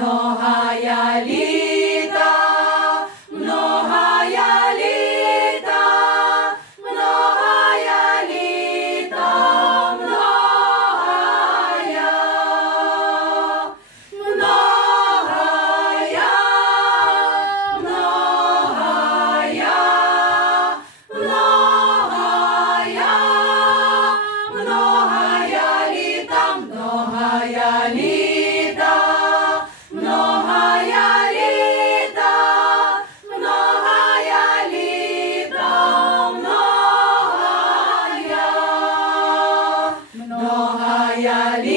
no ai, ai.